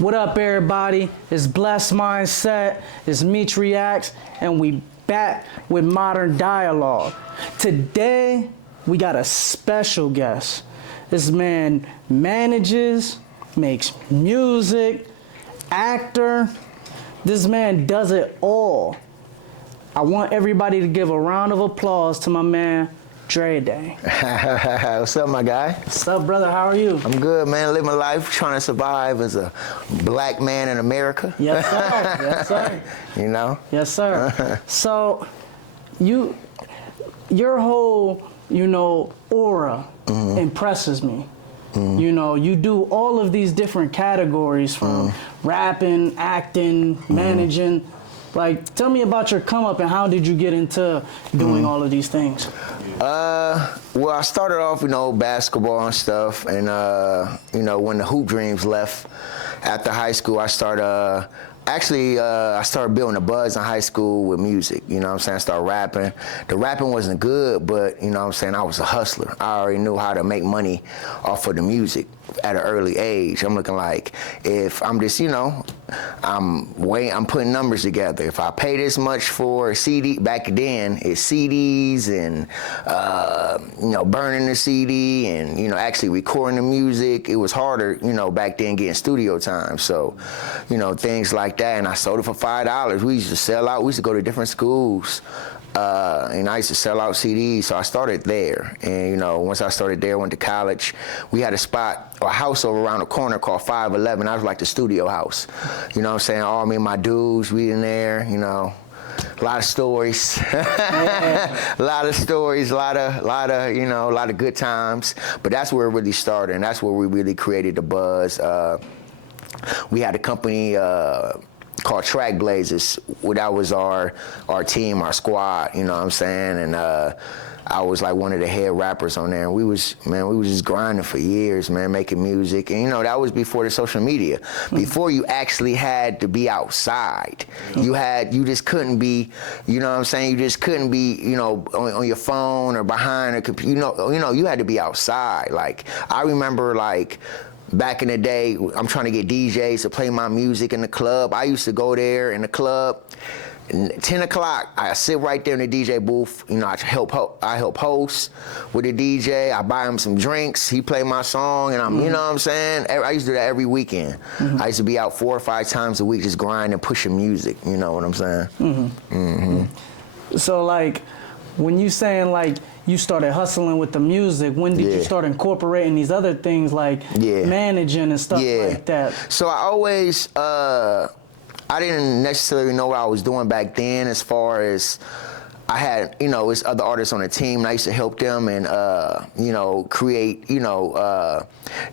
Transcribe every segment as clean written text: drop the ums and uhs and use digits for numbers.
What up, everybody? It's Blessed Mindset, it's Meech Reacts, and we back with Modern Dialogue. Today, we got a special guest. This man manages, makes music, actor. This man does it all. I want everybody to give a round of applause to my man, DreDay. What's up, my guy? What's up, brother? How are you? I'm good, man. Living life, trying to survive as a black man in America. Yes, sir. Yes, sir. You know? Yes, sir. So, your whole, aura impresses me. You know, you do all of these different categories from rapping, acting, managing. Like, tell me about your come up and how did you get into doing all of these things? Well, I started off, basketball and stuff, and when the Hoop Dreams left after high school, I started. I started building a buzz in high school with music, I started rapping. The rapping wasn't good, but, I was a hustler. I already knew how to make money off of the music at an early age. I'm looking like, if I'm just, I'm putting numbers together. If I pay this much for a CD, back then, it's CDs and, burning the CD and, actually recording the music. It was harder, back then getting studio time. So, things like that. And I sold it for $5. We used to sell out. We used to go to different schools. And I used to sell out CDs, so I started there. And, once I started there, went to college, we had a house over around the corner called 511. I was like the studio house. All me and my dudes, we in there, a lot of stories, a lot of stories, a lot of good times. But that's where it really started, and that's where we really created the buzz. We had a company called Track Blazers. That was our team, our squad, And I was like one of the head rappers on there. And we was just grinding for years, man, making music. And that was before the social media. Before you actually had to be outside. You just couldn't be, you just couldn't be, on your phone or behind a computer. You had to be outside. Like, I remember, back in the day, I'm trying to get DJs to play my music in the club. I used to go there in the club, 10 o'clock, I sit right there in the DJ booth. I help host with the DJ. I buy him some drinks. He play my song, and I used to do that every weekend. I used to be out 4 or 5 times a week just grinding, pushing music. You know what I'm saying? So, when you saying, you started hustling with the music, when did you start incorporating these other things like managing and stuff like that? So I always, I didn't necessarily know what I was doing back then as far as I had, it's other artists on the team, and I used to help them and, create,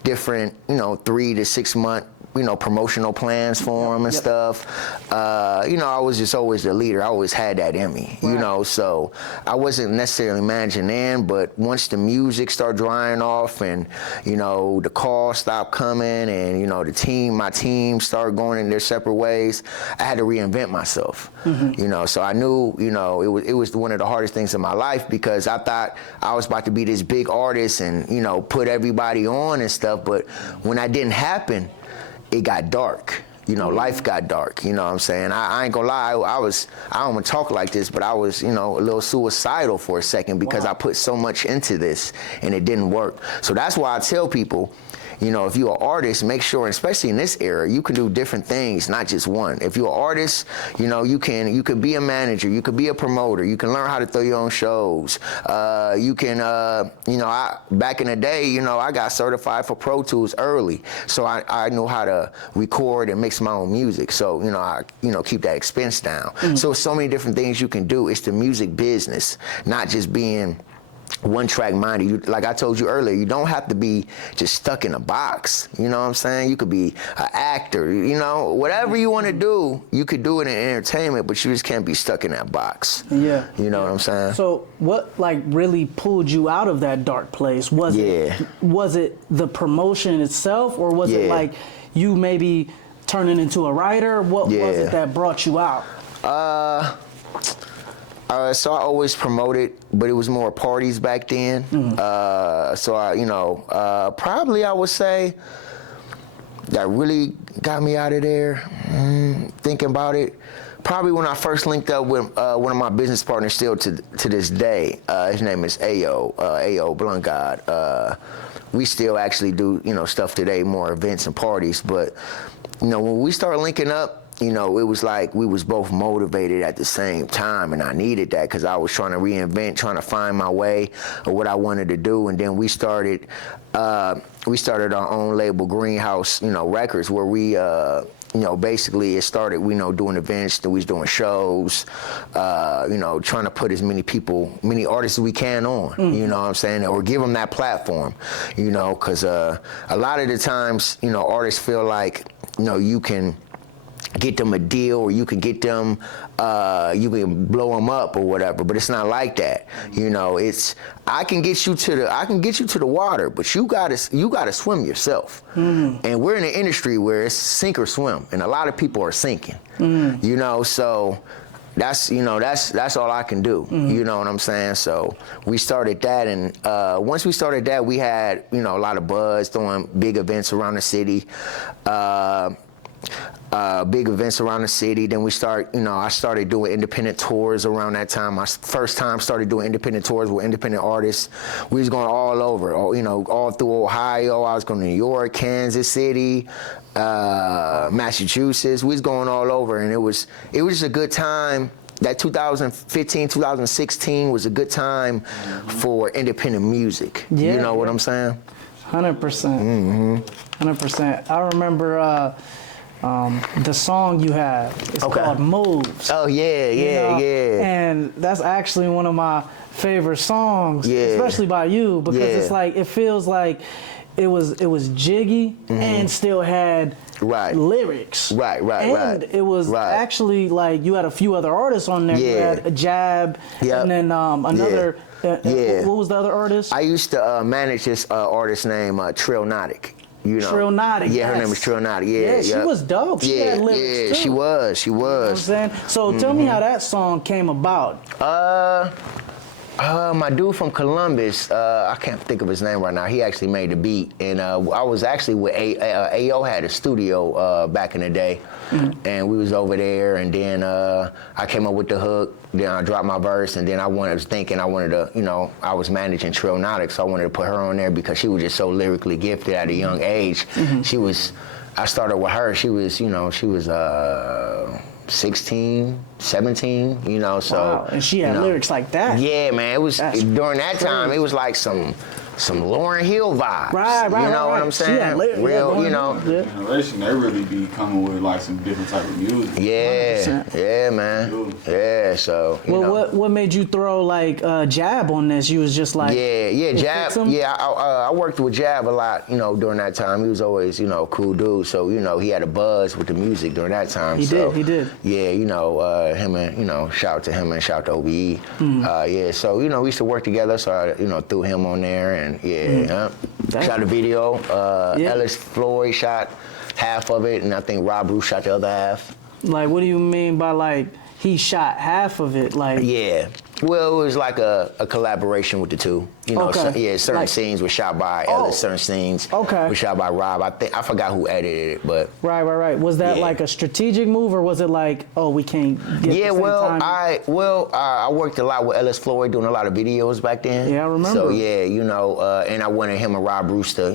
different, 3 to 6 month, promotional plans for them and stuff. I was just always the leader. I always had that in me, so I wasn't necessarily managing then, but once the music started drying off and, the calls stopped coming and, my team started going in their separate ways, I had to reinvent myself, so I knew, it was one of the hardest things in my life because I thought I was about to be this big artist and, put everybody on and stuff, but when that didn't happen, it got dark. Life got dark. You know what I'm saying? I ain't gonna lie. I don't want to talk like this, but I was, a little suicidal for a second because I put so much into this and it didn't work. So that's why I tell people, if you're an artist, make sure, especially in this era, you can do different things, not just one. If you're an artist, you could be a manager, you could be a promoter, you can learn how to throw your own shows. You can, back in the day, I got certified for Pro Tools early, so I knew how to record and mix my own music. So, I keep that expense down. So many different things you can do. It's the music business, not just being one track minded. Like I told you earlier, you don't have to be just stuck in a box. You know what I'm saying? You could be an actor, whatever you want to do, you could do it in entertainment, but you just can't be stuck in that box. Yeah. You know what I'm saying? So what really pulled you out of that dark place? Was it the promotion itself, or was it like you maybe turning into a writer? What was it that brought you out? So I always promoted, but it was more parties back then. So I, probably I would say that really got me out of there, thinking about it, probably when I first linked up with one of my business partners still to this day. His name is Ayo Blunt God. We still actually do, stuff today, more events and parties. But, when we started linking up, it was like we was both motivated at the same time, and I needed that because I was trying to reinvent, trying to find my way of what I wanted to do. And then we started our own label, Greenhouse, Records, where we, basically it started, doing events, then we was doing shows, trying to put as many artists as we can on, you know what I'm saying, or give them that platform, because a lot of the times, artists feel like, you can get them a deal, or you can get them, you can blow them up or whatever, but it's not like that. It's I can get you to the water, but you gotta swim yourself. And we're in an industry where it's sink or swim, and a lot of people are sinking. So that's all I can do. You know what I'm saying? So we started that, and once we started that, we had a lot of buzz, throwing big events around the city. Big events around the city. Then I started doing independent tours around that time. My first time started doing independent tours with independent artists. We was going all over, all through Ohio. I was going to New York, Kansas City, Massachusetts. We was going all over, and it was just a good time. That 2015, 2016 was a good time for independent music. Yeah, you know what I'm saying? 100%. 100%. I remember the song you had, it's called Moves. Oh, yeah. And that's actually one of my favorite songs, especially by you, because it's like, it feels like it was jiggy and still had lyrics. Right. And it was actually like, you had a few other artists on there. You had a Jab, and then another, what was the other artist? I used to manage this artist named Trillnotic. Trillnotic. Yeah, her name was Trillnotic. Yeah, she was dope. She had lyrics too. She was. You know what I'm saying? So tell me how that song came about. My dude from Columbus, I can't think of his name right now. He actually made the beat, and I was actually with Ayo had a studio back in the day, and we was over there, and then I came up with the hook. Then I dropped my verse, and then I was I was managing Trillnotic, so I wanted to put her on there because she was just so lyrically gifted at a young age. I started with her. She was 16, 17, so. Wow, and she had lyrics like that. Yeah, man, it was, during that time, it was like some Lauryn Hill vibes. Right. You know what I'm saying? She had lyrics. Real, Generation, they really be coming with like some different type of music. Yeah, man. Yeah, so, Well, what made you throw like Jab on this? You was just like. Yeah, Jab. Yeah, I worked with Jab a lot, during that time. He was always, cool dude. So, he had a buzz with the music during that time. He did. Yeah, him and, shout out to him and shout out to OBE. So, we used to work together. So I, threw him on there, and shot a video. Ellis Floyd shot half of it, and I think Rob Bruce shot the other half. Like, what do you mean by like he shot half of it? Like. Yeah. Well, it was like a collaboration with the two. Certain scenes were shot by Ellis, certain scenes were shot by Rob. I forgot who edited it, but right. Was that like a strategic move, or was it like, we can't get the same time? I worked a lot with Ellis Floyd doing a lot of videos back then. Yeah, I remember. So and I wanted him and Rob Bruce to,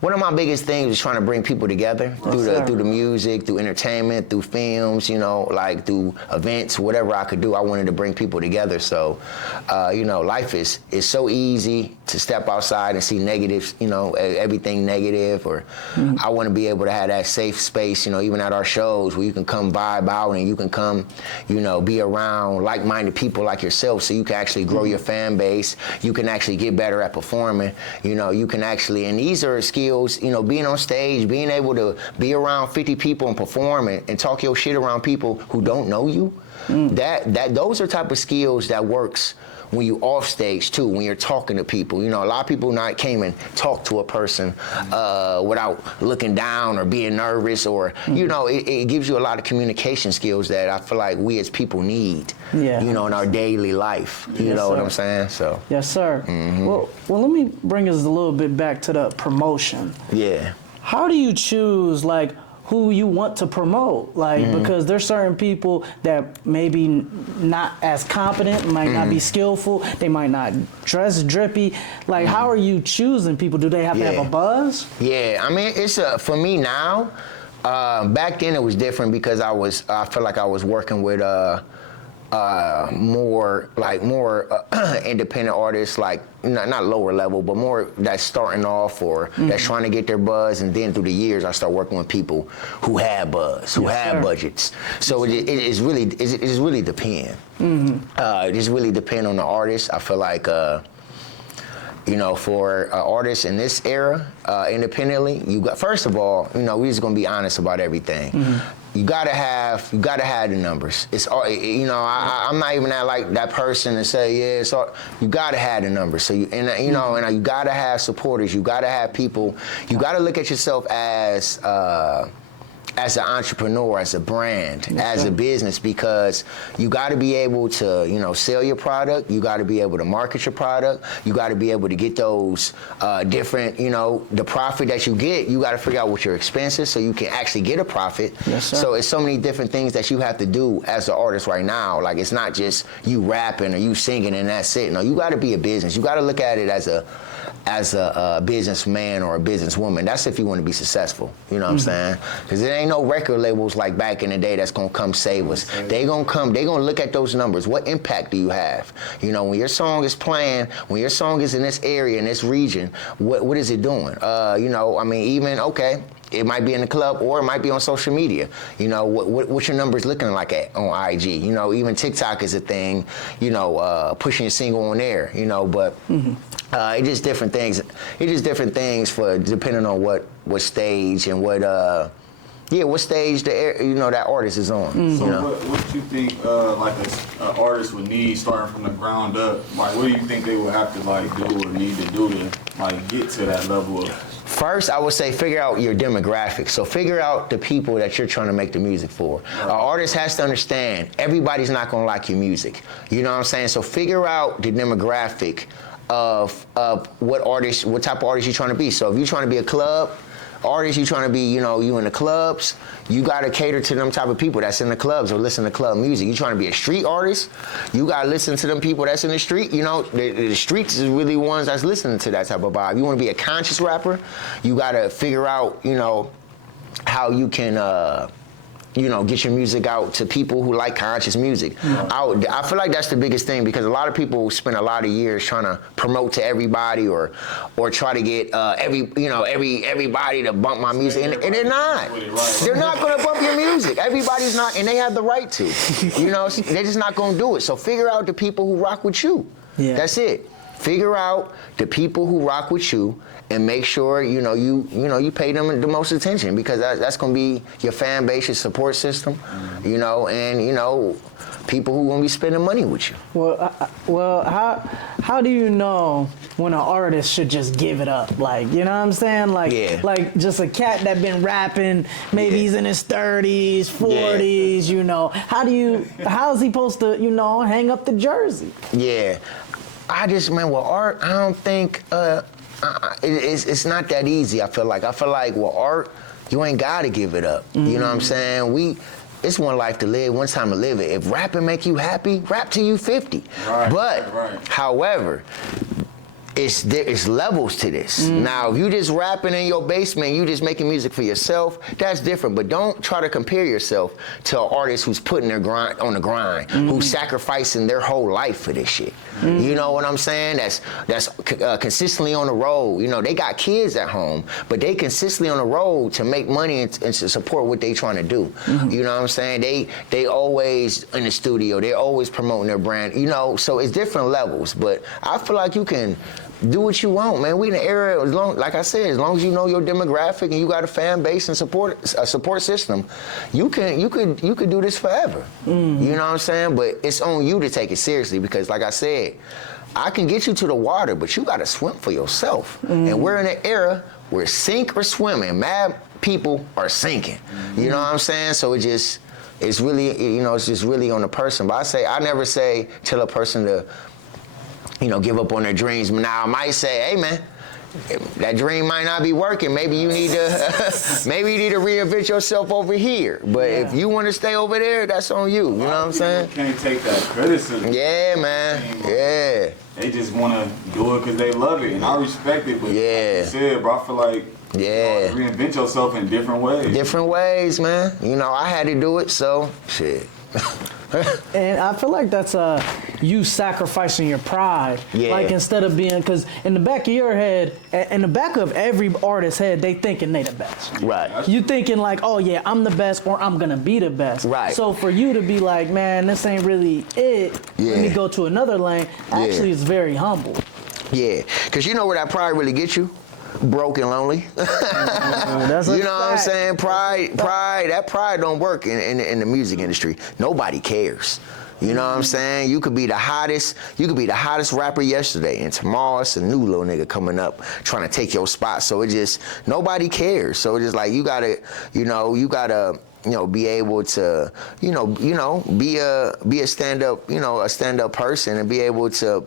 one of my biggest things was trying to bring people together through the music, through entertainment, through films, like through events, whatever I could do. I wanted to bring people together. So, life is so easy to step outside and see negatives, everything negative, or I want to be able to have that safe space, even at our shows where you can come vibe out and you can come, be around like-minded people like yourself, so you can actually grow your fan base. You can actually get better at performing. You can actually, and these are skills, being on stage, being able to be around 50 people and perform and talk your shit around people who don't know you. Those are type of skills that works when you off stage too, when you're talking to people. A lot of people not came and talk to a person without looking down or being nervous, or it gives you a lot of communication skills that I feel like we as people need. In our daily life. You know what I'm saying? So. Yes, sir. Well, let me bring us a little bit back to the promotion. Yeah. how do you choose like who you want to promote? Like, because there's certain people that maybe not as competent, might not be skillful, they might not dress drippy. Like, how are you choosing people? Do they have to have a buzz? Yeah, I mean, it's for me now. Back then it was different because I feel like I was working with more independent artists, like not lower level, but more that's starting off or that's trying to get their buzz. And then through the years, I start working with people who have buzz, who have budgets. So it really depend. It just really depend on the artist. I feel like. For artists in this era, independently, first of all, we're just gonna be honest about everything. You gotta have the numbers. It's I'm not even that person to say you gotta have the numbers. So you gotta have supporters. You gotta have people. You gotta look at yourself as an entrepreneur, as a brand, as a business, because you got to be able to, sell your product. You got to be able to market your product. You got to be able to get those different, the profit that you get. You got to figure out what your expenses so you can actually get a profit. Yes, sir. So it's so many different things that you have to do as an artist right now. Like, it's not just you rapping or you singing and that's it. No, you got to be a business. You got to look at it as a businessman or a businesswoman. That's if you want to be successful. You know what I'm saying? Because there ain't no record labels like back in the day that's gonna come save us. They gonna look at those numbers. What impact do you have? When your song is playing, when your song is in this area, in this region, what is it doing? It might be in the club or it might be on social media. What's your numbers looking like on IG? Even TikTok is a thing, pushing your single on there, but it's just different things. It's just different things for depending on what stage and what stage that artist is on. So what you think an artist would need starting from the ground up? Like, what do you think they would have to do or need to do to get to that level of? First, I would say figure out your demographics. So figure out the people that you're trying to make the music for. An artist has to understand everybody's not gonna like your music. You know what I'm saying? So figure out the demographic of what type of artist you're trying to be. So if you're trying to be a club artist, you trying to be, you in the clubs, you got to cater to them type of people that's in the clubs or listen to club music. You trying to be a street artist, you got to listen to them people that's in the street. The streets is really ones that's listening to that type of vibe. You want to be a conscious rapper, you got to figure out, how you can, get your music out to people who like conscious music. I feel like that's the biggest thing, because a lot of people spend a lot of years trying to promote to everybody or try to get everybody to bump my music, and they're not. They're not gonna bump your music. Everybody's not, and they have the right to. They're just not gonna do it. So figure out the people who rock with you. Yeah. That's it. Figure out the people who rock with you and make sure you pay them the most attention, because that's gonna be your fan base, your support system, and people who gonna be spending money with you. Well, how do you know when an artist should just give it up? Like, you know what I'm saying? Like just a cat that been rapping, maybe he's in his 30s, 40s. How is he supposed to hang up the jersey? Yeah. Art, I don't think it's not that easy. I feel like with art, you ain't gotta give it up. You know what I'm saying? It's one life to live, one time to live it. If rapping make you happy, rap till you 50. However, it's levels to this. Now, if you just rapping in your basement, you just making music for yourself, that's different. But don't try to compare yourself to an artist who's putting their grind on the grind, who's sacrificing their whole life for this shit. You know what I'm saying? That's consistently on the road. They got kids at home, but they consistently on the road to make money and to support what they trying to do. You know what I'm saying? They always in the studio. They're always promoting their brand. So it's different levels. But I feel like you can do what you want, man. We in the era, like I said, as long as you know your demographic and you got a fan base and a support system, you could do this forever. You know what I'm saying? But it's on you to take it seriously, because like I said, I can get you to the water, but you got to swim for yourself. And we're in an era where sink or swim, and mad people are sinking. You know what I'm saying? So it's really, it's just really on the person. But I never tell a person to give up on their dreams. Now, I might say, hey, man, that dream might not be working. Maybe you need to maybe you need to reinvent yourself over here. But if you want to stay over there, that's on you. You know what I'm saying? Can't take that criticism. Yeah, man. Yeah. They just want to do it because they love it, and I respect it. But like you said, bro, I feel like you know, reinvent yourself in different ways. Different ways, man. You know, I had to do it, so shit. And I feel like that's you sacrificing your pride. Yeah. Like instead of being, because in the back of your head, in the back of every artist's head, they thinking they the best. Right. You thinking like, oh yeah, I'm the best, or I'm gonna be the best. Right. So for you to be like, man, this ain't really it. Let me go to another lane. Actually, it's very humble. Yeah, because you know where that pride really gets you? Broke and lonely. That's you know what I'm saying? That pride don't work in the music industry. Nobody cares. You know what I'm saying? You could be the hottest rapper yesterday, and tomorrow it's a new little nigga coming up trying to take your spot. So it just, nobody cares. So it's just like you gotta be able to, be a stand-up person and be able to,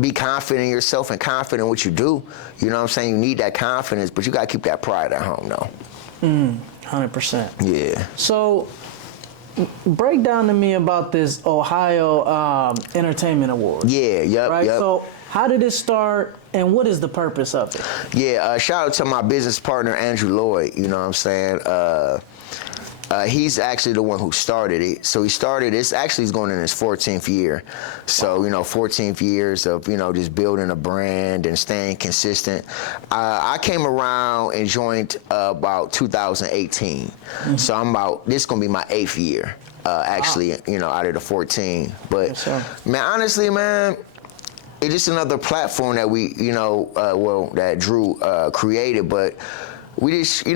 be confident in yourself and confident in what you do. You know what I'm saying? You need that confidence, but you gotta keep that pride at home, though. 100%. Yeah. So, break down to me about this Ohio Entertainment Award. Yeah, yep, right? yep. So, how did it start, and what is the purpose of it? Yeah, shout out to my business partner, Andrew Lloyd, you know what I'm saying? He's actually the one who started it. So he's going in his 14th year. So, 14th years of, just building a brand and staying consistent. I came around and joined about 2018. So this is going to be my 8th year, out of the 14. But, man, honestly, man, it's just another platform that we, that Drew created, but we just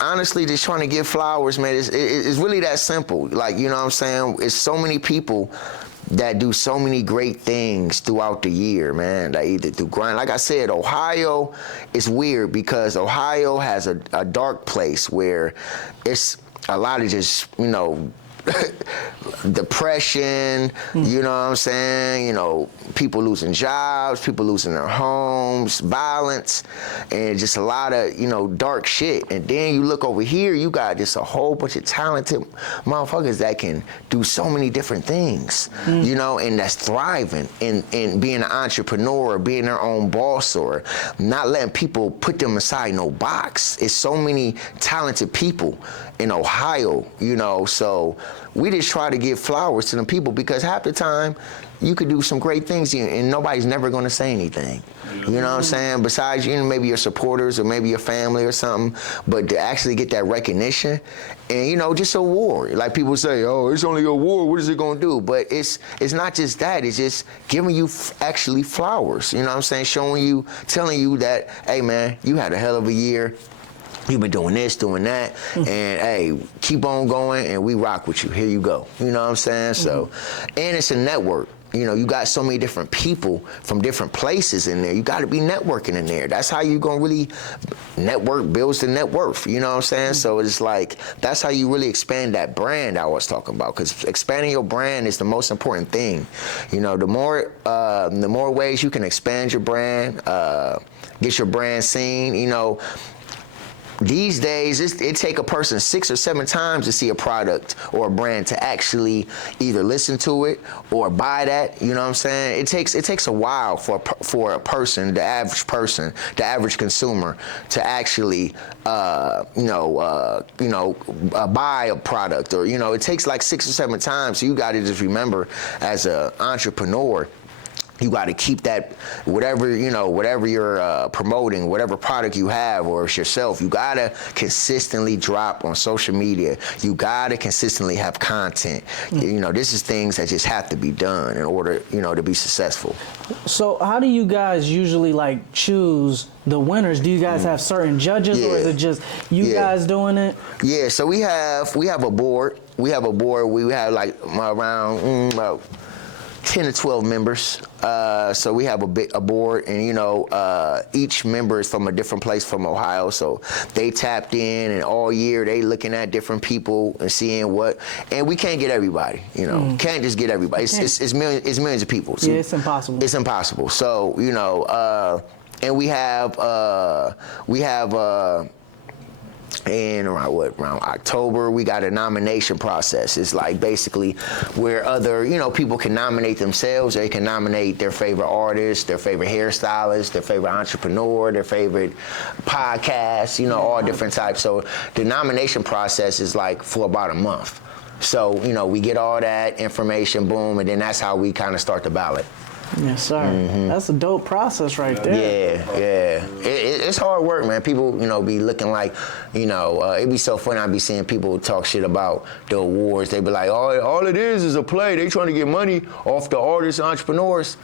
honestly just trying to give flowers, man. It's really that simple. Like, you know what I'm saying? It's so many people that do so many great things throughout the year, man. Like either through grind. Like I said, Ohio is weird because Ohio has a dark place where it's a lot of just, depression, you know what I'm saying? People losing jobs, people losing their homes, violence, and just a lot of, dark shit. And then you look over here, you got just a whole bunch of talented motherfuckers that can do so many different things, and that's thriving in being an entrepreneur, or being their own boss, or not letting people put them inside no box. It's so many talented people in Ohio, so we just try to give flowers to them people because half the time you could do some great things and nobody's never going to say anything. You know what I'm saying? Besides, maybe your supporters or maybe your family or something, but to actually get that recognition and, just a award. Like people say, oh, it's only a award, what is it going to do? But it's not just that, it's just giving you actually flowers. You know what I'm saying? Telling you that, hey man, you had a hell of a year. You've been doing this, doing that, and hey, keep on going, and we rock with you. Here you go. You know what I'm saying? So, and it's a network. You got so many different people from different places in there. You got to be networking in there. That's how you gonna really network, builds the net worth. You know what I'm saying? So it's like that's how you really expand that brand I was talking about. Because expanding your brand is the most important thing. The more ways you can expand your brand, get your brand seen. These days, it take a person 6 or 7 times to see a product or a brand to actually either listen to it or buy that. You know what I'm saying? It takes a while for a person, the average consumer, to actually buy a product, or it takes like 6 or 7 times. So you got to just remember, as an entrepreneur, you got to keep that, whatever you're promoting, whatever product you have or it's yourself, you got to consistently drop on social media. You got to consistently have content. This is things that just have to be done in order, to be successful. So how do you guys usually choose the winners? Do you guys have certain judges or is it just you guys doing it? Yeah, so we have a board. We have around about 10 to 12 members. So we have a board, and each member is from a different place from Ohio. So they tapped in, and all year they looking at different people and seeing and we can't get everybody. Can't just get everybody. It's millions of people. So it's impossible. It's impossible. So and we have in around October, we got a nomination process. It's like basically where other, people can nominate themselves. They can nominate their favorite artist, their favorite hairstylist, their favorite entrepreneur, their favorite podcast, all different types. So the nomination process is like for about a month. So, we get all that information, boom, and then that's how we kind of start the ballot. Yes, sir. That's a dope process right there. Yeah. It's hard work, man. People, be looking like, it'd be so funny. I'd be seeing people talk shit about the awards. They be like, all it is a play. They trying to get money off the artists and entrepreneurs.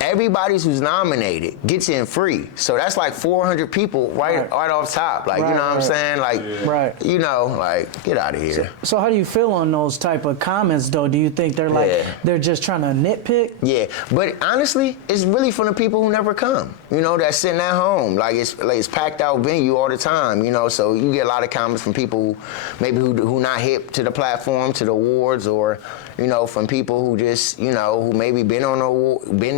Everybody who's nominated gets in free. So that's like 400 people right off top. Like, you know what I'm saying? Like, get out of here. So how do you feel on those type of comments, though? Do you think they're like, they're just trying to nitpick? Yeah, but honestly, it's really from the people who never come, that's sitting at home. Like, it's packed out venue all the time, so you get a lot of comments from people who not hip to the platform, to the awards, or, from people who just, who maybe been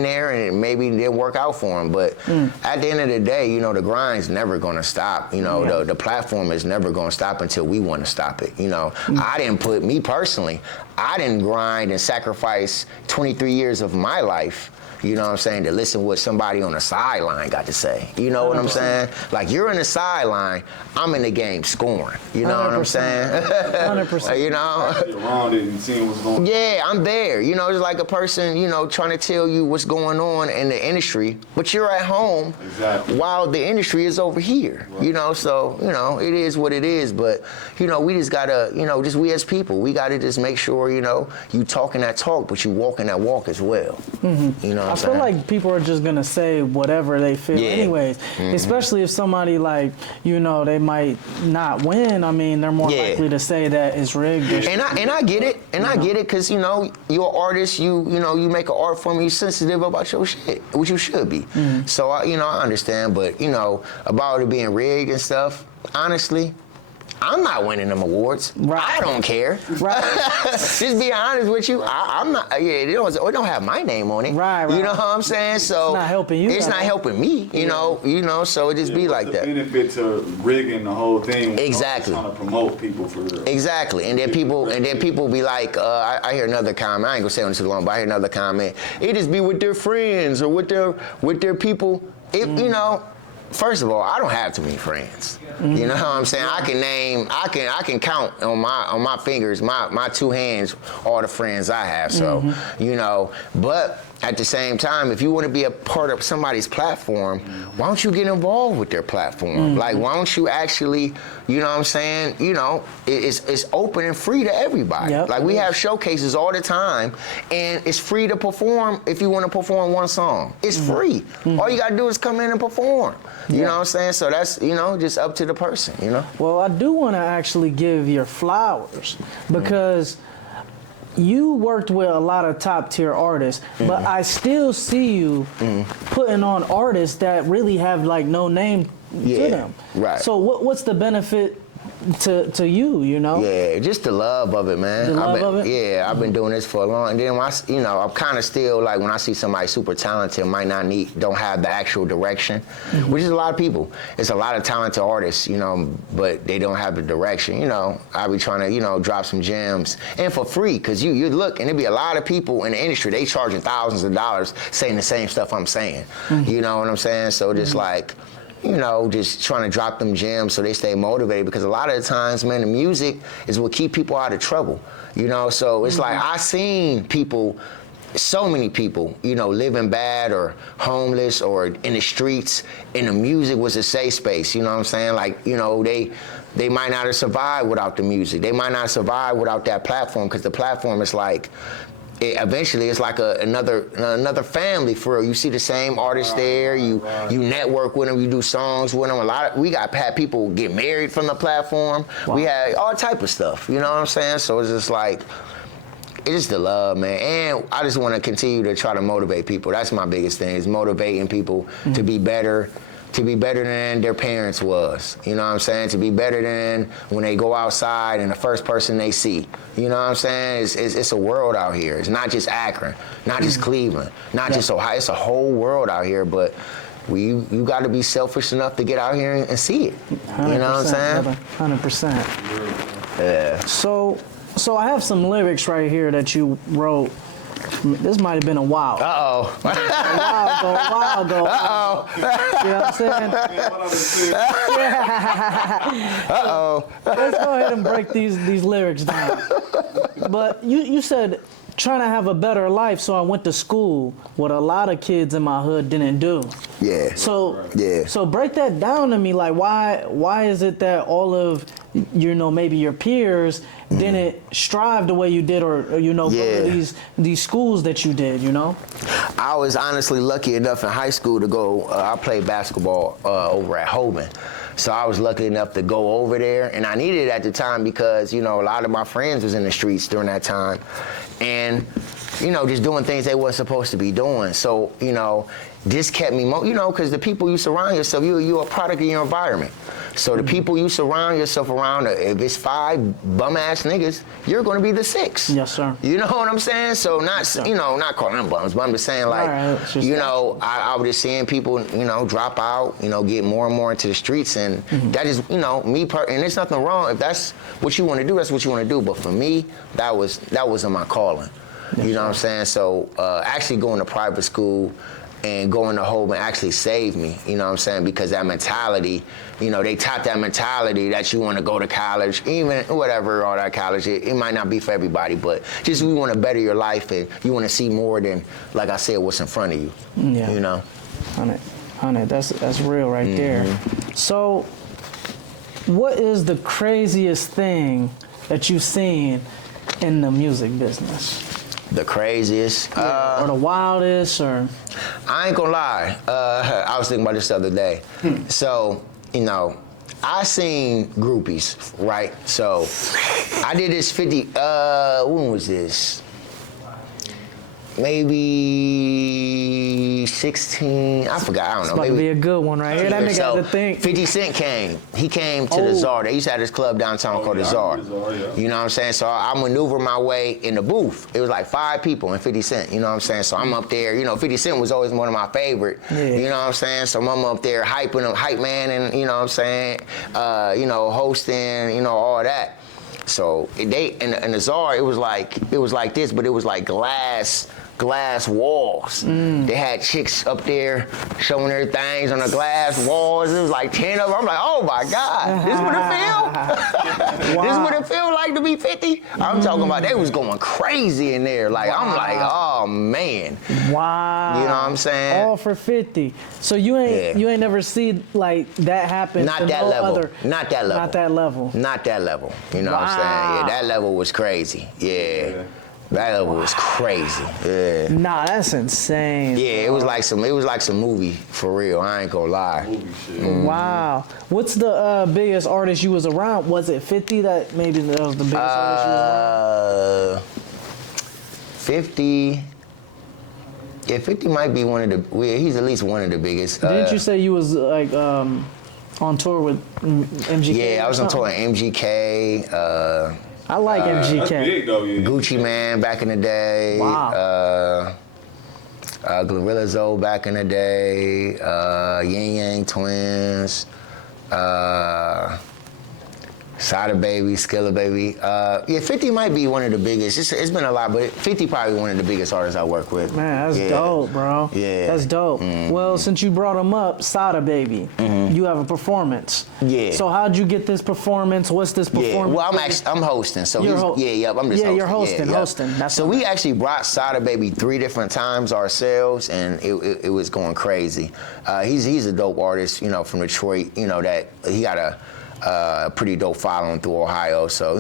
there and maybe didn't work out for them. But at the end of the day, the grind's never going to stop. The platform is never going to stop until we want to stop it. Me personally, I didn't grind and sacrifice 23 years of my life, to listen to what somebody on the sideline got to say. You know what I'm saying? Like, you're in the sideline, I'm in the game scoring. You know what I'm saying? 100%. Around it and seeing what's going on. Yeah, I'm there. It's like a person, trying to tell you what's going on in the industry, but you're at home while the industry is over here. Right. So, it is what it is. But, we just gotta, just we as people, we gotta just make sure, you talking that talk, but you walking that walk as well. I feel like people are just gonna say whatever they feel anyways, especially if somebody like, they might not win. I mean, they're more likely to say that it's rigged. And I get it. I get it because, you're an artist, you make an art form, you're sensitive about your shit, which you should be. So, I understand, but, about it being rigged and stuff, honestly, I'm not winning them awards. Right. I don't care. Right. Just be honest with you. I'm not. Yeah, it don't have my name on it. Right. You know what I'm saying? So it's not helping you. It's not helping me. You know. So it just be like that. Benefit to rigging the whole thing. Exactly. Trying to promote people for real. Exactly. And then people be like, I hear another comment. I ain't gonna say it too long, but I hear another comment. It just be with their friends or with their people. First of all, I don't have too many friends. You know what I'm saying? I can count on my fingers, my two hands, all the friends I have. So, but at the same time, if you want to be a part of somebody's platform, why don't you get involved with their platform? Like, why don't you actually, you know what I'm saying? It's open and free to everybody. Yep. Like, we have showcases all the time, and it's free to perform if you want to perform one song. It's free. All you got to do is come in and perform. You know what I'm saying? So that's, just up to the person, Well, I do want to actually give your flowers because you worked with a lot of top tier artists, but I still see you putting on artists that really have like no name to them. Right. So what's the benefit to you, Yeah, just the love of it, man. The love of it? Yeah, I've been doing this for a long, and then I'm kind of still like when I see somebody super talented, don't have the actual direction, which is a lot of people. It's a lot of talented artists, but they don't have the direction. I be trying to, drop some gems and for free, because you look and there be a lot of people in the industry, they charging thousands of dollars saying the same stuff I'm saying. You know what I'm saying? So just like, just trying to drop them gems so they stay motivated, because a lot of the times, man, the music is what keep people out of trouble, so it's like I seen people, so many people, living bad or homeless or in the streets, and the music was a safe space, you know what I'm saying? Like, they might not have survived without the music. They might not survive without that platform, because the platform is like, eventually it's like another family for real. You see the same artists there, you network with them, you do songs with them. We had people get married from the platform. We had all type of stuff, you know what I'm saying? So it's just like, it's just the love, man. And I just want to continue to try to motivate people. That's my biggest thing, is motivating people to be better. To be better than their parents was, you know what I'm saying? To be better than when they go outside and the first person they see. You know what I'm saying? It's a world out here. It's not just Akron, not just Cleveland, not just Ohio. It's a whole world out here, but you got to be selfish enough to get out here and see it. You know what I'm saying? 100%. Yeah. So I have some lyrics right here that you wrote. This might have been a while. Uh-oh. A while ago. Uh-oh. You know what I'm saying? Uh-oh. Let's go ahead and break these lyrics down. But you said trying to have a better life, so I went to school, what a lot of kids in my hood didn't do. Yeah. So break that down to me. Like, why is it that all of maybe your peers didn't strive the way you did, or go to these schools that you did, I was honestly lucky enough in high school to go, I played basketball over at Holman. So I was lucky enough to go over there, and I needed it at the time because, a lot of my friends was in the streets during that time, and, just doing things they weren't supposed to be doing. So, this kept me, because the people you surround yourself, you're a product of your environment. So the people you surround yourself around, if it's 5 bum-ass niggas, you're going to be the 6. Yes, sir. You know what I'm saying? So not calling them bums, but I'm just saying, like, I was just seeing people, drop out, get more and more into the streets, and that is, and there's nothing wrong. If that's what you want to do, that's what you want to do. But for me, that wasn't my calling. You know what I'm saying? So actually going to private school and going to Holman actually saved me, you know what I'm saying? Because that mentality, they taught that mentality that you want to go to college, even whatever, all that college, it might not be for everybody, but just you want to better your life and you want to see more than, like I said, what's in front of you, yeah. 100, that's real right there. So what is the craziest thing that you've seen in the music business? The craziest? Or the wildest, or? I ain't gonna lie. I was thinking about this the other day. So, I seen groupies, right? So, I did this 50, when was this? Maybe 16, I forgot, I don't know. It's about to be a good one right here. That nigga had to think. 50 Cent came. He came to the Czar. They used to have this club downtown called the Czar. You know what I'm saying? So I maneuvered my way in the booth. It was like 5 people and 50 Cent, you know what I'm saying? So I'm up there, 50 Cent was always one of my favorite, you know what I'm saying? So I'm up there hyping him, hype man, and you know what I'm saying? Hosting, all that. So in the Czar, it was like this, but it was like glass walls. They had chicks up there showing their things on the glass walls. It was like 10 of them. I'm like, oh my God, this what it feel? Wow. This what it feel like to be 50? I'm talking about they was going crazy in there. Like, I'm like, oh man. Wow. You know what I'm saying? All for 50. So you ain't never seen like that happen. Not to that no level. Other, Not that level. Not that level. Not that level. You know what I'm saying? Yeah, that level was crazy. Yeah. That level was crazy. Yeah. Nah, that's insane. Yeah, it was like some movie for real. I ain't gonna lie. Movie shit. Wow. What's the biggest artist you was around? Was it 50 that maybe that was the biggest artist you was around? 50. Yeah, 50 might be one of the. Well, he's at least one of the biggest. Didn't you say you was like on tour with MGK? Yeah, I was on tour with MGK. I like MGK. That's big though, yeah. Gucci Man back in the day. Wow. Glorilla Zoe back in the day. Yin Yang Twins. Sada Baby, Skilla Baby. Yeah, 50 might be one of the biggest. It's been a lot, but 50 probably one of the biggest artists I work with. Man, that's dope, bro. Yeah. That's dope. Well, since you brought him up, Sada Baby, you have a performance. Yeah. So how'd you get this performance? What's this performance? Well, I'm hosting. So You're I'm just hosting. You're hosting, Yeah. hosting. That's so we actually brought Sada Baby 3 different times ourselves, and it was going crazy. He's a dope artist, from Detroit. That he got a pretty dope following through Ohio. So,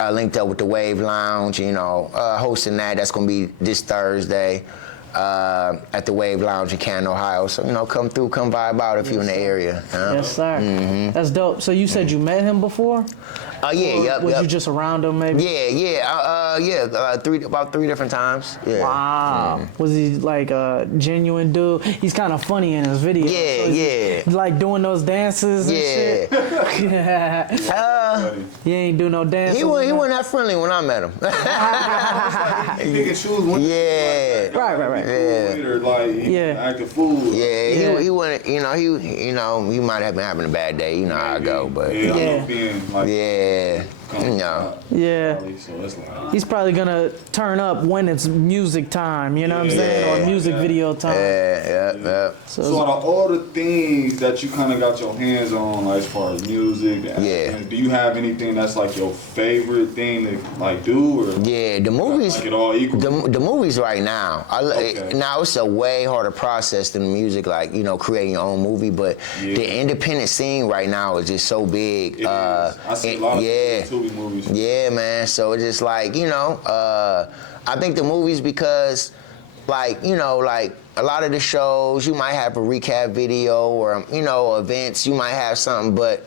I linked up with the Wave Lounge, hosting that. That's going to be this Thursday at the Wave Lounge in Canton, Ohio. So, come through, come vibe out if you're in the area. Yes, sir. That's dope. So you said you met him before? Oh yeah, Or yep. was yep. you just around him maybe? About three different times. Yeah. Wow. Was he like a genuine dude? He's kind of funny in his videos. Yeah, so like doing those dances and shit. He ain't do no dances. He wasn't that friendly when I met him. He pick and choose when Yeah. Right. yeah. Or like act a fool. Yeah, he wasn't. He might have been having a bad day. You know how I go, but I know being like Yeah. so it's like, He's probably gonna turn up when it's music time, you know what I'm saying? Or music video time. Yeah. So out of all the things that you kind of got your hands on, like as far as music, do you have anything that's like your favorite thing to like do? Or yeah, the movies. like it all equal? The movies right now. Now it's a way harder process than music, like creating your own movie. But the independent scene right now is just so big. It is. I see a lot of Tubi movies. Yeah, man. So it's just like I think the movies because like a lot of the shows you might have a recap video or events you might have something, but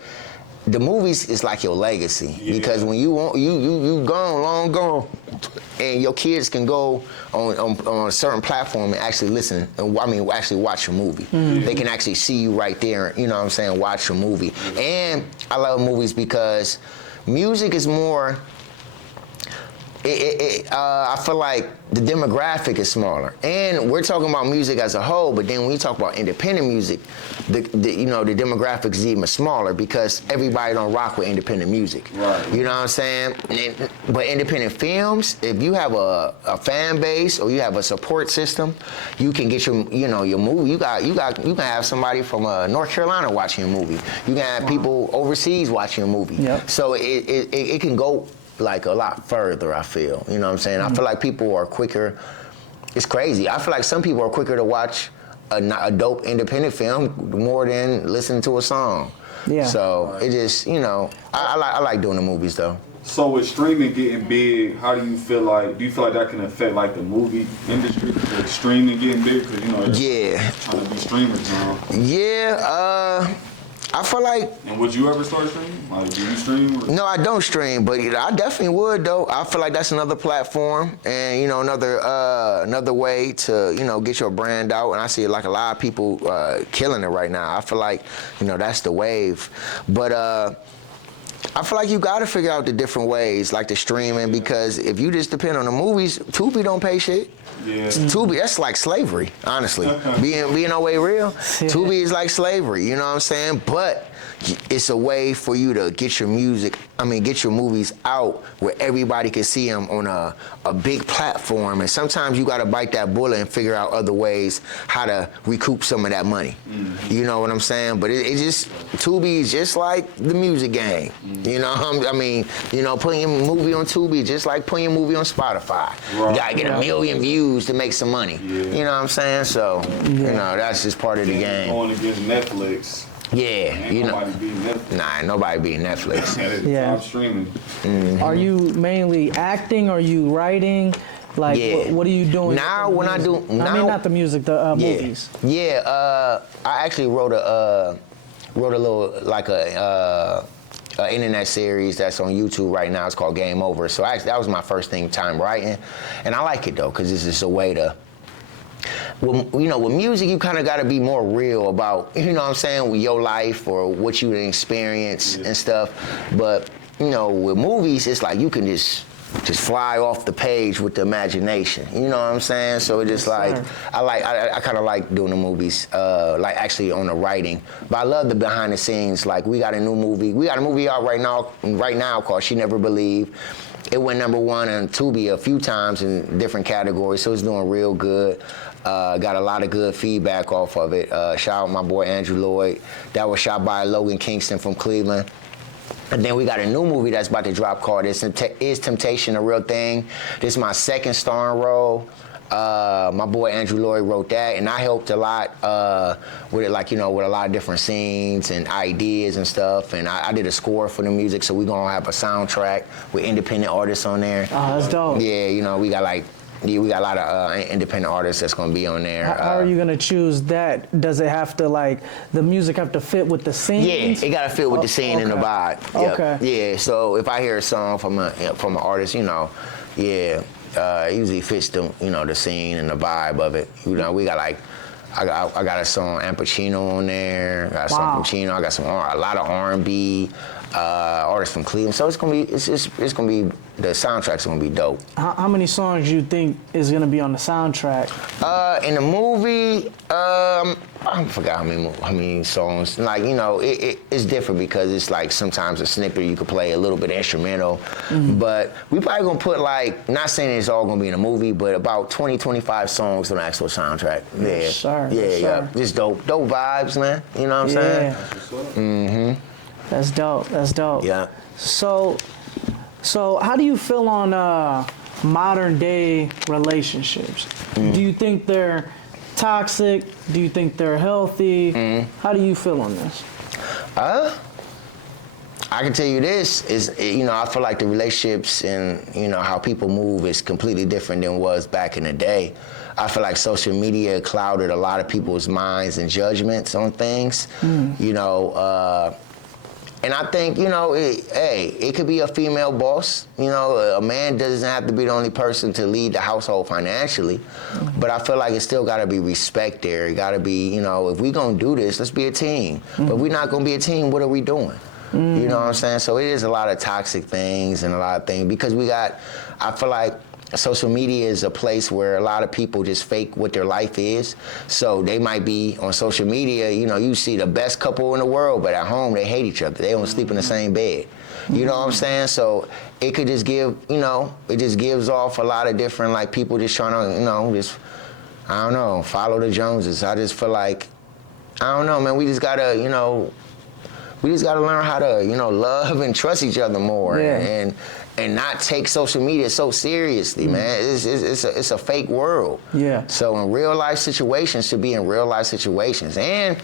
the movies is like your legacy because when you gone long gone, and your kids can go on a certain platform and actually listen. Actually watch a movie. They can actually see you right there. You know what I'm saying? Watch a movie. And I love movies because music is more. I feel like the demographic is smaller, and we're talking about music as a whole. But then when you talk about independent music, the demographic is even smaller because everybody don't rock with independent music. Right. You know what I'm saying? But independent films, if you have a fan base or you have a support system, you can get your movie. You can have somebody from North Carolina watching a movie. You can have people overseas watching a movie. Yep. So it can go like a lot further, I feel. You know what I'm saying? I feel like people are quicker. It's crazy. I feel like some people are quicker to watch a dope independent film more than listen to a song. Yeah. So it just, I like doing the movies though. So with streaming getting big, how do you feel like that can affect like the movie industry? With streaming getting big, because trying to be streamers now. Yeah. I feel like. And would you ever start streaming? Like, do you stream? Or? No, I don't stream, but I definitely would though. I feel like that's another platform and another way to get your brand out. And I see like a lot of people killing it right now. I feel like that's the wave, but I feel like you got to figure out the different ways, like the streaming, because if you just depend on the movies, Tubi don't pay shit. Yeah. Tubi, that's like slavery, honestly. being no way real, Tubi is like slavery, you know what I'm saying? But it's a way for you to get your movies out where everybody can see them on a big platform. And sometimes you got to bite that bullet and figure out other ways how to recoup some of that money. Mm-hmm. You know what I'm saying? But it just, Tubi is just like the music game. Mm-hmm. Putting your movie on Tubi is just like putting your movie on Spotify. Right. You got to get 1 million views to make some money. Yeah. You know what I'm saying? So, that's just part of the game. Going against Netflix. Yeah, ain't nobody beating Netflix. Nah, nobody beating Netflix. Yeah. Streaming. Mm-hmm. Are you mainly acting? Are you writing? Like, what are you doing? Now, when I do, not the music, the movies. Yeah, I actually wrote a little like a internet series that's on YouTube right now. It's called Game Over. So that was my first time writing, and I like it though because it's just a way to. With music, you kind of got to be more real about, with your life or what you experience and stuff. But, with movies, it's like you can just fly off the page with the imagination. You know what I'm saying? So it's just like, I kind of like doing the movies, like actually on the writing. But I love the behind the scenes. Like we got a movie out right now called She Never Believed. It went #1 on Tubi a few times in different categories, so it's doing real good. Got a lot of good feedback off of it. Shout out my boy Andrew Lloyd. That was shot by Logan Kingston from Cleveland. And then we got a new movie that's about to drop called Is Temptation a Real Thing? This is my second starring role. My boy Andrew Lloyd wrote that, and I helped a lot with it, with a lot of different scenes and ideas and stuff. And I did a score for the music, so we're gonna have a soundtrack with independent artists on there. Oh, that's dope. Yeah, we got Yeah, we got a lot of independent artists that's gonna be on there. How are you gonna choose that? Does it have to the music have to fit with the scene? Yeah, it gotta fit with the scene and the vibe. Yep. Okay. Yeah. So if I hear a song from an artist, it usually fits the scene and the vibe of it. We got I got a song Al Pacino on there. I got a song from Chino. I got a lot of R&B artists from Cleveland. So it's gonna be the soundtrack's gonna be dope. How many songs do you think is gonna be on the soundtrack? In the movie, I forgot how many songs. It's different because it's sometimes a snippet you could play a little bit instrumental, but we probably gonna put not saying it's all gonna be in a movie, but about 20-25 songs on the actual soundtrack. Yeah, yes, sir. Yeah, yes, yeah. Just dope vibes, man. You know what I'm saying? Mm-hmm. That's dope. That's dope. Yeah. So how do you feel on modern day relationships? Do you think they're toxic? Do you think they're healthy? How do you feel on this? I can tell you this is, I feel like the relationships and, how people move is completely different than was back in the day. I feel like social media clouded a lot of people's minds and judgments on things, and I think, it could be a female boss. A man doesn't have to be the only person to lead the household financially. But I feel like it's still got to be respect there. It got to be, if we going to do this, let's be a team. But if we're not going to be a team, what are we doing? You know what I'm saying? So it is a lot of toxic things and a lot of things because I feel like social media is a place where a lot of people just fake what their life is. So they might be on social media, you see the best couple in the world, but at home they hate each other. They don't sleep in the same bed. You know what I'm saying? So it could just give, it just gives off a lot of different, people just trying to, follow the Joneses. I just feel like, I don't know, man, we just gotta learn how to, love and trust each other more. Yeah. And not take social media so seriously, man. It's a fake world. Yeah. So in real life situations should be in real life situations. And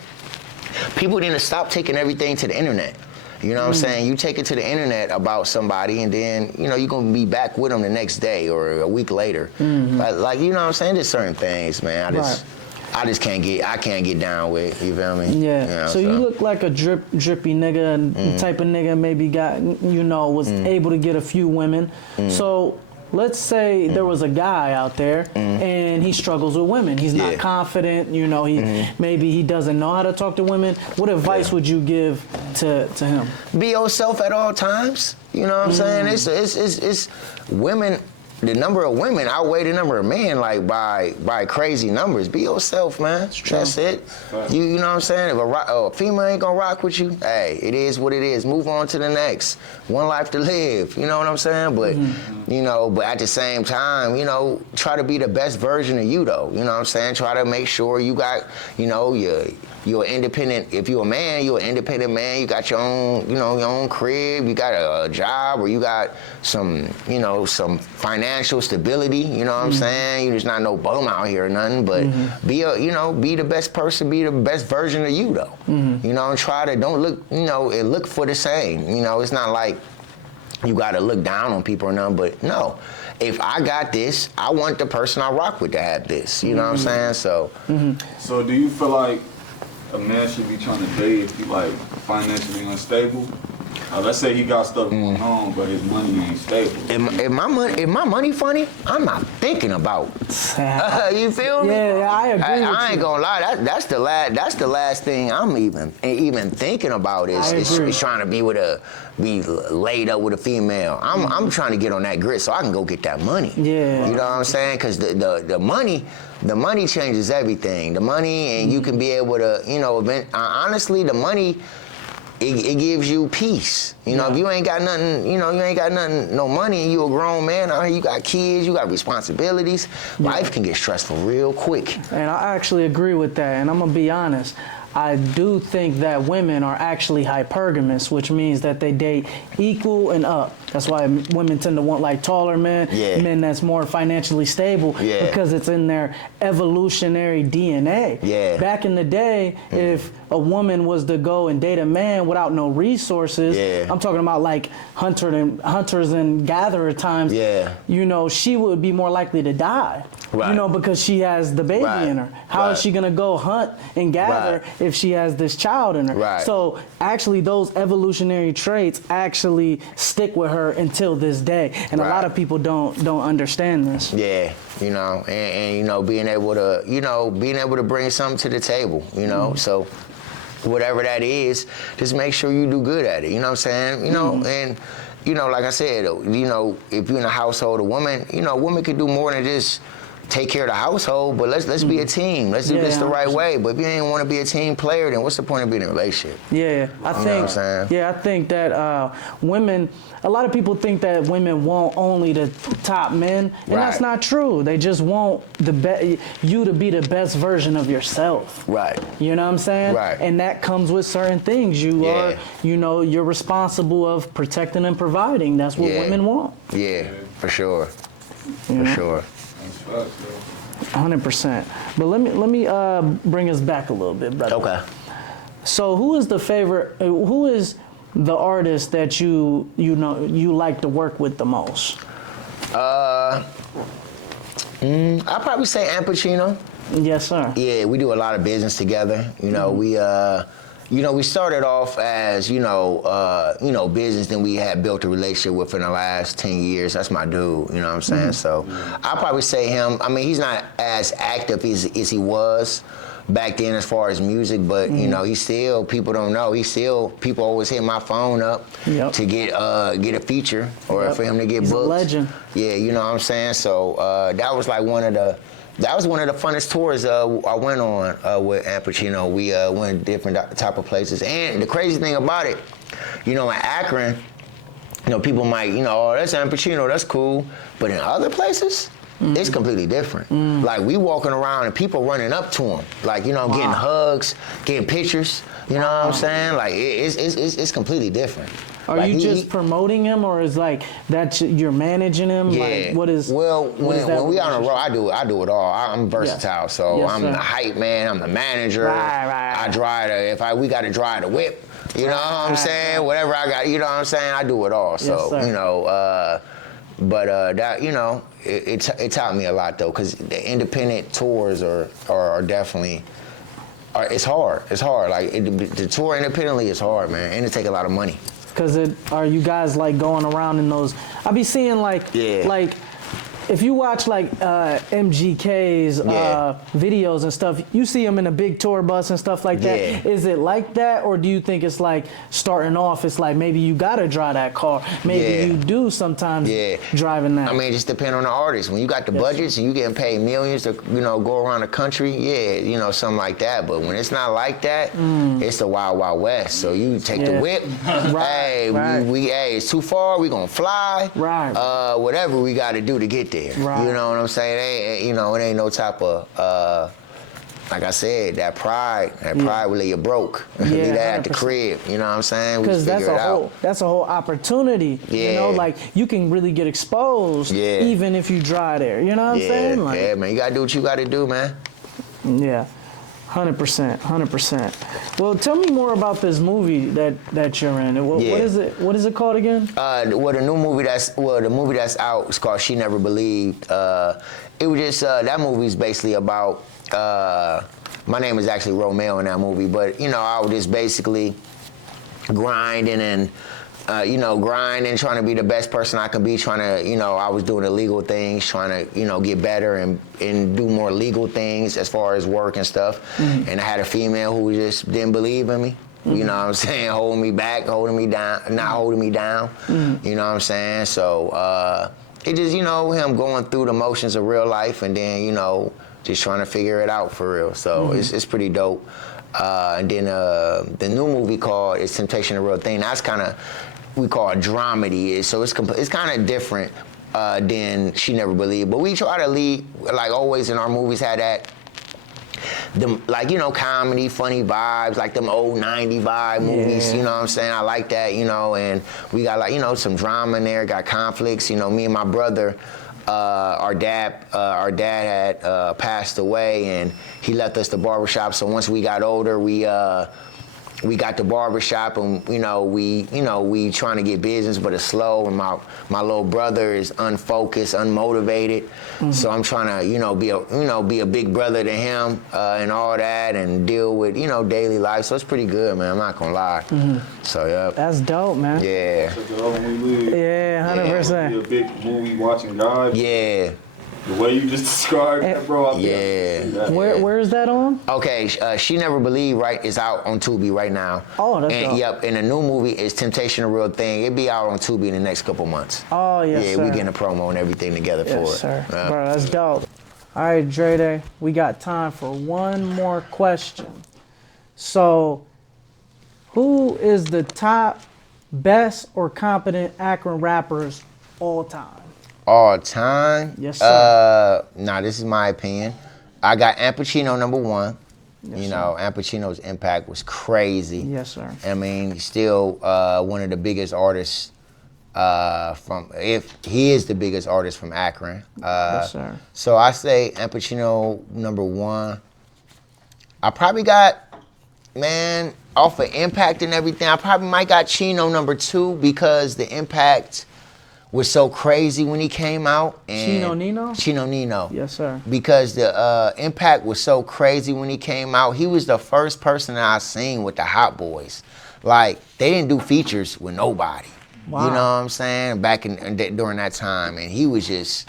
people need to stop taking everything to the internet. You know what I'm saying? You take it to the internet about somebody and then, you're going to be back with them the next day or a week later. You know what I'm saying? There's certain things, man. I just can't get down with, you feel me? Yeah. So you look like a drippy nigga and the type of nigga maybe was able to get a few women. So let's say there was a guy out there and he struggles with women. He's not confident, maybe he doesn't know how to talk to women. What advice would you give to him? Be yourself at all times. You know what I'm saying? It's women. The number of women outweigh the number of men by crazy numbers. Be yourself, man. That's it. You know what I'm saying? If a female ain't gonna rock with you, hey, it is what it is. Move on to the next. One life to live. You know what I'm saying? But but at the same time, try to be the best version of you though. You know what I'm saying? Try to make sure you got, you're independent. If you're a man, you're an independent man. You got your own, your own crib. You got a job, or you got some financial stability. You know what I'm saying? You're just not no bum out here or nothing. But be the best person. Be the best version of you though. And try to don't look, look for the same. It's not like you got to look down on people or nothing. But no. If I got this, I want the person I rock with to have this. You know what I'm saying? So. So do you feel like a man should be trying to date if he financially unstable? Let's say he got stuff going on, but his money ain't stable. If my money funny, I'm not thinking about. You feel me? Yeah, I agree. I ain't gonna lie. That's the last thing I'm even thinking about is trying to be laid up with a female. I'm trying to get on that grid so I can go get that money. Yeah. You know what I'm saying? Because the money changes everything. The money, and you can be able to, honestly, the money. It gives you peace. If you ain't got nothing, no money, and you a grown man out here, you got kids, you got responsibilities, life can get stressful real quick. And I actually agree with that, and I'm gonna be honest. I do think that women are actually hypergamous, which means that they date equal and up. That's why women tend to want like taller men, men that's more financially stable, because it's in their evolutionary DNA. Yeah. Back in the day, if a woman was to go and date a man without no resources, I'm talking about like hunters and gatherer times, you know, she would be more likely to die. Right. You know, because she has the baby in her. How is she gonna go hunt and gather if she has this child in her? Right. So actually, those evolutionary traits actually stick with her until this day, and a lot of people don't understand this. Yeah, you know, and you know, being able to bring something to the table, you know, so whatever that is, just make sure you do good at it. You know what I'm saying? You know, and you know, like I said, you know, if you're in a household, a woman, you know, a woman can do more than just take care of the household, but let's be a team. Let's do this the right way. But if you ain't want to be a team player, then what's the point of being in a relationship? Yeah, I think that women, a lot of people think that women want only the top men, and that's not true. They just want you to be the best version of yourself. Right. You know what I'm saying? Right. And that comes with certain things. You are, you know, you're responsible of protecting and providing. That's what women want. Yeah, for sure. For sure. 100%. But let me bring us back a little bit, brother. Okay. So who is the artist that you like to work with the most? I'd probably say Al Pacino. Yes, sir. Yeah, we do a lot of business together. You know, we started off as, business, then we had built a relationship with in the last 10 years. That's my dude, you know what I'm saying? So I'll probably say him. I mean, he's not as active as he was back then as far as music, but, you know, he's still, people don't know, people always hit my phone up to get a feature or for him to get booked. He's a legend. Yeah, you know what I'm saying? So that was like one of the funnest tours I went on with Al Pacino. We went different type of places. And the crazy thing about it, you know, in Akron, you know, people might, oh, that's Al Pacino, that's cool. But in other places, it's completely different. Like, we walking around and people running up to him. Like, getting hugs, getting pictures. You know what I'm saying? Like, it's completely different. Are like you just promoting him, or is like that you're managing him? Yeah. Like, what is? Well, when we on the road, I do it all. I'm versatile, so I'm the hype man. I'm the manager. Right. I drive we got to drive the whip. You know what I'm saying? Whatever I got, you know what I'm saying? I do it all. So that it taught me a lot though, because the independent tours are definitely. It's hard. It's hard. Like the tour independently is hard, man, and it take a lot of money. Cause are you guys like going around in those? I be seeing like if you watch like MGK's videos and stuff, you see him in a big tour bus and stuff like that. Yeah. Is it like that, or do you think it's like starting off? It's like maybe you gotta drive that car. Maybe you do sometimes driving that. I mean, it just depends on the artist. When you got the budgets and you getting paid millions to go around the country, something like that. But when it's not like that, it's the wild wild west. So you take the whip. We it's too far. We gonna fly. Right. Whatever we got to do to get there. Right. You know what I'm saying? It ain't no type of like I said, that pride will leave you broke. Leave that at the crib. You know what I'm saying? Because that's a whole opportunity. Yeah. You know, like you can really get exposed even if you drive there. You know what I'm saying? Like, yeah, man. You gotta do what you gotta do, man. Yeah. 100%. Well, tell me more about this movie that you're in. What is it? What is it called again? The movie that's out is called She Never Believed. It was just that movie's basically about. My name is actually Romeo in that movie, but I was just basically grinding and. Grinding, trying to be the best person I could be, trying to, I was doing illegal things, trying to, get better and do more legal things as far as work and stuff. And I had a female who just didn't believe in me. You know what I'm saying? Holding me back, holding me down, not holding me down. You know what I'm saying? So it just, him going through the motions of real life and then, just trying to figure it out for real. So it's pretty dope. And then the new movie called Is Temptation a Real Thing? That's kind of, we call it dramedy. So it's kind of different than She Never Believed. But we try to lead, like always in our movies, had them, like, you know, comedy, funny vibes, like them old 90 vibe movies, Yeah. you know what I'm saying? I like that, you know, and we got, like, you know, some drama in there, got conflicts, you know, me and my brother, our dad had passed away, and he left us the barbershop, so once we got older, we got the barbershop, and we trying to get business, but it's slow. And my little brother is unfocused, unmotivated. So I'm trying to be a big brother to him and all that, and deal with daily life. So it's pretty good, man. I'm not gonna lie. So yeah. That's dope, man. Yeah. Yeah, 100%. Be a big movie watching guy. Yeah. The way you just described that, bro. I think I can see that. Where is that on? Okay, She Never Believed, right, is out on Tubi right now. Oh, that's and dope. Yep, and the new movie is Temptation, a Real Thing. It'll be out on Tubi in the next couple months. Oh, yes, yeah, sir. we getting a promo and everything together for Yes, it. sir. Yeah. Bro, that's dope. All right, DreDay, we got time for one more question. So, who is the top best or competent Akron rappers all time? All time? Yes, sir. Nah, this is my opinion. I got Ampacino number one. Yes, Ampacino's impact was crazy. Yes, sir. I mean, he's still one of the biggest artists if he is the biggest artist from Akron. Yes, sir. So I say Ampacino number one. I probably got, man, off of impact and everything, I probably might got Chino number two, because the impact was so crazy when he came out. And Chino Nino? Chino Nino. Yes, sir. Because the impact was so crazy when he came out. He was the first person that I seen with the Hot Boys. Like, they didn't do features with nobody. Wow. You know what I'm saying? Back during that time. And he was just,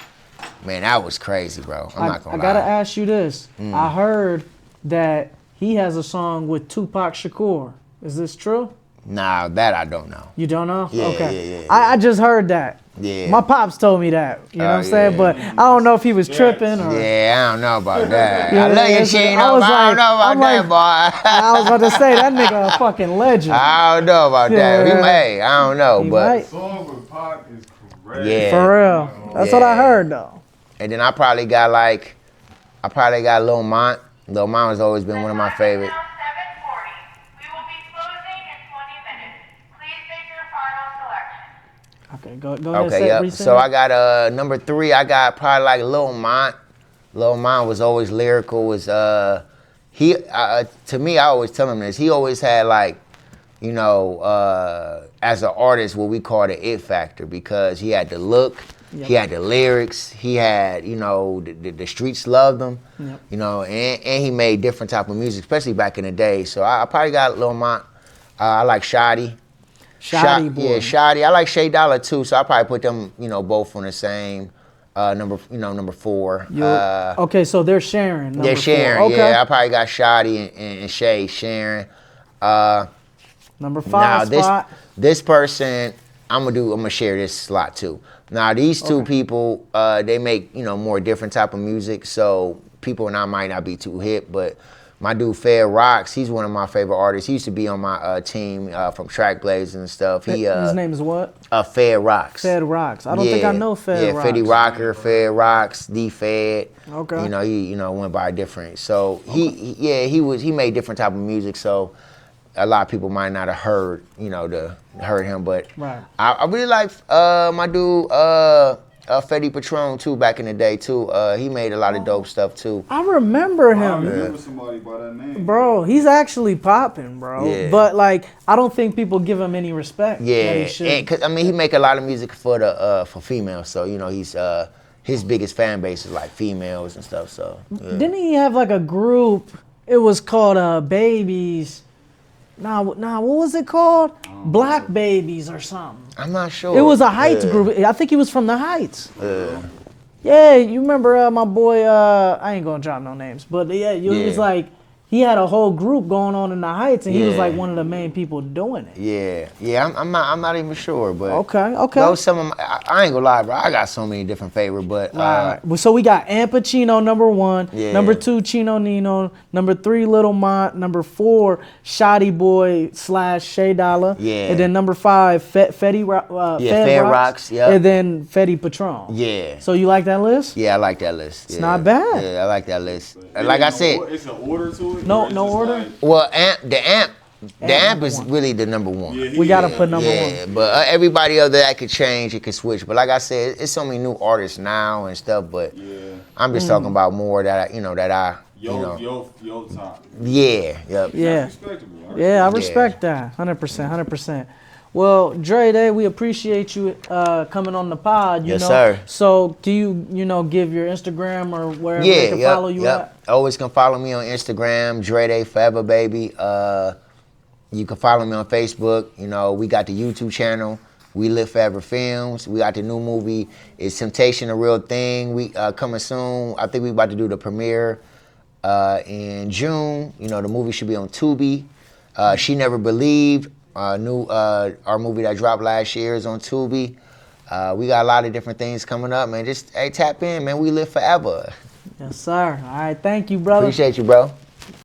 man, that was crazy, bro. I'm not gonna lie. I gotta ask you this. I heard that he has a song with Tupac Shakur. Is this true? Nah, that I don't know. You don't know? Yeah, okay. yeah. I just heard that. Yeah. My pops told me that. You know what I'm saying? yeah. But I don't know if he was tripping or. Yeah, I don't know about that. Yeah, I love you, it's- Chino, I but was I don't like- know about I'm that, boy. I was about to say, that nigga a fucking legend. I don't know about that. He Yeah. may. I don't know, He but might. Song with Pac is crazy. yeah. For real. That's what I Yeah. heard, though. And then I probably got Lil Mont. Lil Mont has always been one of my favorites. Now 7:40. We will be closing in 20 minutes. Please make your final selection. Okay, go ahead. Okay, yep. So I got number three. I got probably like Lil Mont. Lil Mont was always lyrical. Was he? To me, I always tell him this. He always had like, as an artist, what we call the it factor, because he had the look, Yep. he had the lyrics, he had the streets loved him, Yep. and he made different type of music, especially back in the day. So I probably got Lil Mont. I like Shotty. Shotty boy. Yeah, Shotty. I like Shay Dollar too, so I probably put them, both on the same number four. Okay, so they're sharing. They're number sharing. 4. Okay. Yeah, I probably got Shotty and Shay sharing. Number 5 Now spot. this person, I'm gonna share this slot too. Now these two people, they make more different type of music, so people and I might not be too hip, but my dude Fed Rocks, he's one of my favorite artists. He used to be on my team from Track Blazers and stuff. His name is what? Fed Rocks. Fed Rocks. I don't think I know Fed Rocks. Yeah, Fetty Rocker, Fed Rocks, D Fed. Okay. He went by different. So he made different type of music. So a lot of people might not have heard him, but Right. I really like my dude Fetty Patron too back in the day too. He made a lot of dope stuff too. I remember I him. remember somebody by that name. Bro, he's actually popping, bro. Yeah. But like, I don't think people give him any respect. that Yeah, he should. cause he make a lot of music for females. So he's his biggest fan base is like females and stuff. So yeah. Didn't he have like a group? It was called Babies. Nah, what was it called? Black Babies or something. I'm not sure. It was a Heights group. I think he was from the Heights. Yeah, you remember my boy, I ain't gonna drop no names, but yeah, he was like, he had a whole group going on in the Heights, and he was Yeah. like one of the main people doing it. Yeah. I'm not even sure, but Okay. Those some of I ain't gonna lie, bro. I got so many different favorites, but Right. Well, so we got An Pacino, number 1. Yeah. Number 2, Chino Nino. Number 3, Little Mont. Number 4, Shoddy Boy / Shay Dollar. Yeah. And then number 5, Fetty Fed Rocks, yep. And then Fetty Patron. Yeah. So you like that list? Yeah, I like that list. It's not bad. Yeah, I like that list. Like I said, It's an order to it? No- or it's no just order? like- well, the amp number is one. really the number one. Yeah, We gotta yeah. put number 1. Yeah, but everybody other that could change, it could switch. But like I said, it's so many new artists now and stuff. But Yeah. I'm just talking about more that I, Yo top. yeah, yep. Yeah. That's respectable. Yeah, I respect that. 100%, 100%. Well, DreDay, we appreciate you coming on the pod. You Yes, know? sir. So, do you give your Instagram or wherever they can follow you at? Always can follow me on Instagram, DreDay Forever Baby. You can follow me on Facebook. You know, we got the YouTube channel, We Live Forever Films. We got the new movie, Is Temptation a Real Thing? We coming soon. I think we about to do the premiere in June. You know, the movie should be on Tubi. She Never Believed, our movie that dropped last year is on Tubi. We got a lot of different things coming up, man. Just, hey, tap in, man. We live forever. Yes, sir. All right, thank you, brother. Appreciate you, bro.